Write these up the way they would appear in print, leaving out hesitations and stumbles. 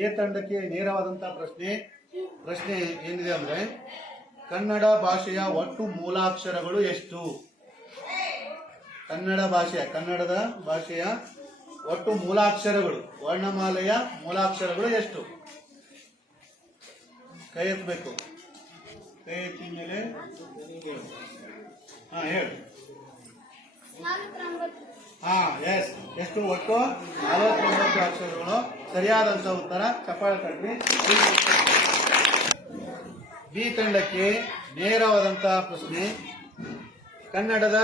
A ತಂಡಕ್ಕೆ ನೇರವಾದಂತಹ ಪ್ರಶ್ನೆ ಏನಿದೆ ಅಂದ್ರೆ ಕನ್ನಡ ಭಾಷೆಯ ಒಟ್ಟು ಮೂಲಾಕ್ಷರಗಳು ಎಷ್ಟು? ಕನ್ನಡದ ಭಾಷೆಯ ಒಟ್ಟು ಮೂಲಾಕ್ಷರಗಳು, ವರ್ಣಮಾಲೆಯ ಮೂಲಾಕ್ಷರಗಳು ಎಷ್ಟು? ಕೈ ಎತ್ತಬೇಕು. ಕೈ ಎತ್ತಿ ಮೇಲೆ ಹೇಳಿ. ಎಸ್, ಎಷ್ಟು? ಒಟ್ಟು 49 ಅಕ್ಷರಗಳು. ಸರಿಯಾದಂತ ಉತ್ತರ. ಚಪ್ಪಾಳೆ ತಟ್ಟಿ. ಬಿ ತಂಡಕ್ಕೆ ನೇರವಾದಂತಹ ಪ್ರಶ್ನೆ ಕನ್ನಡದ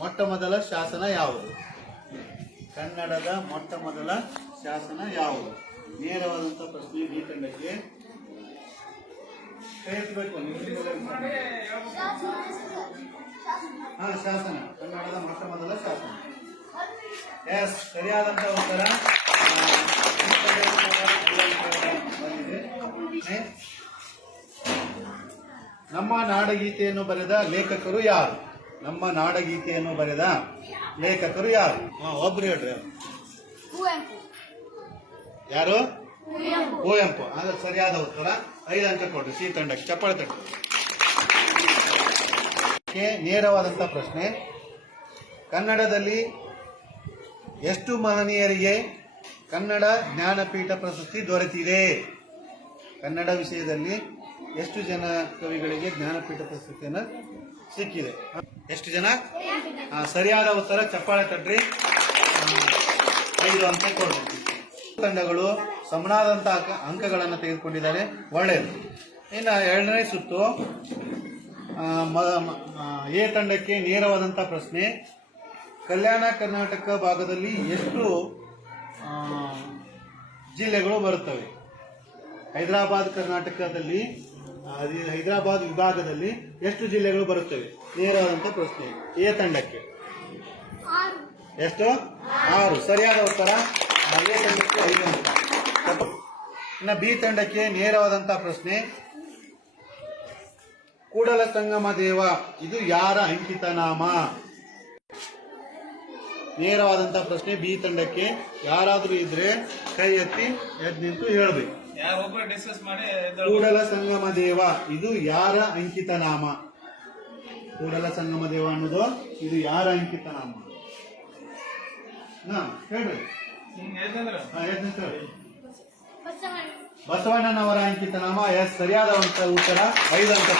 ಮೊಟ್ಟ ಮೊದಲ ಶಾಸನ ಯಾವುದು? ಕನ್ನಡದ ಮೊಟ್ಟ ಮೊದಲ ಶಾಸನ ಯಾವುದು? ನೇರವಾದಂತಹ ಪ್ರಶ್ನೆ ಬಿ ತಂಡಕ್ಕೆ. ಕೈಬೇಕು. ಶಾಸನ, ಕನ್ನಡದ ಮೊಟ್ಟ ಮೊದಲ ಶಾಸನ. ಎಸ್, ಸರಿಯಾದಂತ ಉತ್ತರ. ನಮ್ಮ ನಾಡಗೀತೆಯನ್ನು ಬರೆದ ಲೇಖಕರು ಯಾರು? ನಮ್ಮ ನಾಡಗೀತೆಯನ್ನು ಬರೆದ ಲೇಖಕರು ಯಾರು? ಒಬ್ರು ಹೇಳ್ರಿ. ಯಾರು? ಕುವೆಂಪು. ಅದು ಸರಿಯಾದ ಉತ್ತರ. 5 ಅಂಕ ಕೊಡ್ರಿ ಸಿ ತಂಡಕ್ಕೆ. ಚಪ್ಪಾಳೆ ತಟ್ಟು. ನೇರವಾದಂತಹ ಪ್ರಶ್ನೆ ಕನ್ನಡದಲ್ಲಿ ಎಷ್ಟು ಮಹನೀಯರಿಗೆ ಕನ್ನಡ ಜ್ಞಾನಪೀಠ ಪ್ರಶಸ್ತಿ ದೊರೆತಿದೆ? ಕನ್ನಡ ವಿಷಯದಲ್ಲಿ ಎಷ್ಟು ಜನ ಕವಿಗಳಿಗೆ ಜ್ಞಾನಪೀಠ ಪ್ರಶಸ್ತಿಯನ್ನು ಸಿಕ್ಕಿದೆ? ಎಷ್ಟು ಜನ? ಸರಿಯಾದ ಉತ್ತರ. ಚಪ್ಪಾಳೆ ತಟ್ರಿ. 5 ಅಂಕ ಕೊಡ್ಬೇಕು. ತಂಡಗಳು ಸಮನಾದಂತಹ ಅಂಕಗಳನ್ನು ತೆಗೆದುಕೊಂಡಿದ್ದಾರೆ. ಒಳ್ಳೆಯದು. ಇನ್ನು 2ನೇ ಸುತ್ತು ಎ ತಂಡಕ್ಕೆ ನೇರವಾದಂತಹ ಪ್ರಶ್ನೆ ಕಲ್ಯಾಣ ಕರ್ನಾಟಕ ಭಾಗದಲ್ಲಿ ಎಷ್ಟು ಜಿಲ್ಲೆಗಳು ಬರುತ್ತವೆ? ಹೈದರಾಬಾದ್ ವಿಭಾಗದಲ್ಲಿ ಎಷ್ಟು ಜಿಲ್ಲೆಗಳು ಬರುತ್ತವೆ? ನೇರವಾದಂತ ಪ್ರಶ್ನೆ ಎ ತಂಡಕ್ಕೆ. ಎಷ್ಟು? 6. ಸರಿಯಾದ ಉತ್ತರ. ಎ ತಂಡಕ್ಕೆ 5 ಅಂಕ. ಇನ್ನು ಬಿ ತಂಡಕ್ಕೆ ನೇರವಾದಂತಹ ಪ್ರಶ್ನೆ ಕೂಡಲ ಸಂಗಮ ದೇವ ಇದು ಯಾರ ಅಂಕಿತ ನಾಮ? ನೇರವಾದಂತಹ ಪ್ರಶ್ನೆ ಬಿ ತಂಡಕ್ಕೆ. ಯಾರಾದ್ರೂ ಇದ್ರೆ ಕೈ ಎತ್ತಿ ಎದ್ದು ನಿಂತು ಹೇಳ್ಬೇಕು. ಕೂಡಲ ಸಂಗಮ ದೇವ ಇದು ಯಾರ ಅಂಕಿತ ನಾಮ? ಕೂಡಲ ಸಂಗಮ ದೇವ ಅನ್ನೋದು ಇದು ಯಾರ ಅಂಕಿತ ನಾಮ? ಹೇಳ್ರಿ. ಬಸವಣ್ಣನವರ ಅಂಕಿತ ನಾಮ. ಎಸ್, ಸರಿಯಾದ ಉತ್ತರ. 5 ಅಂಕ.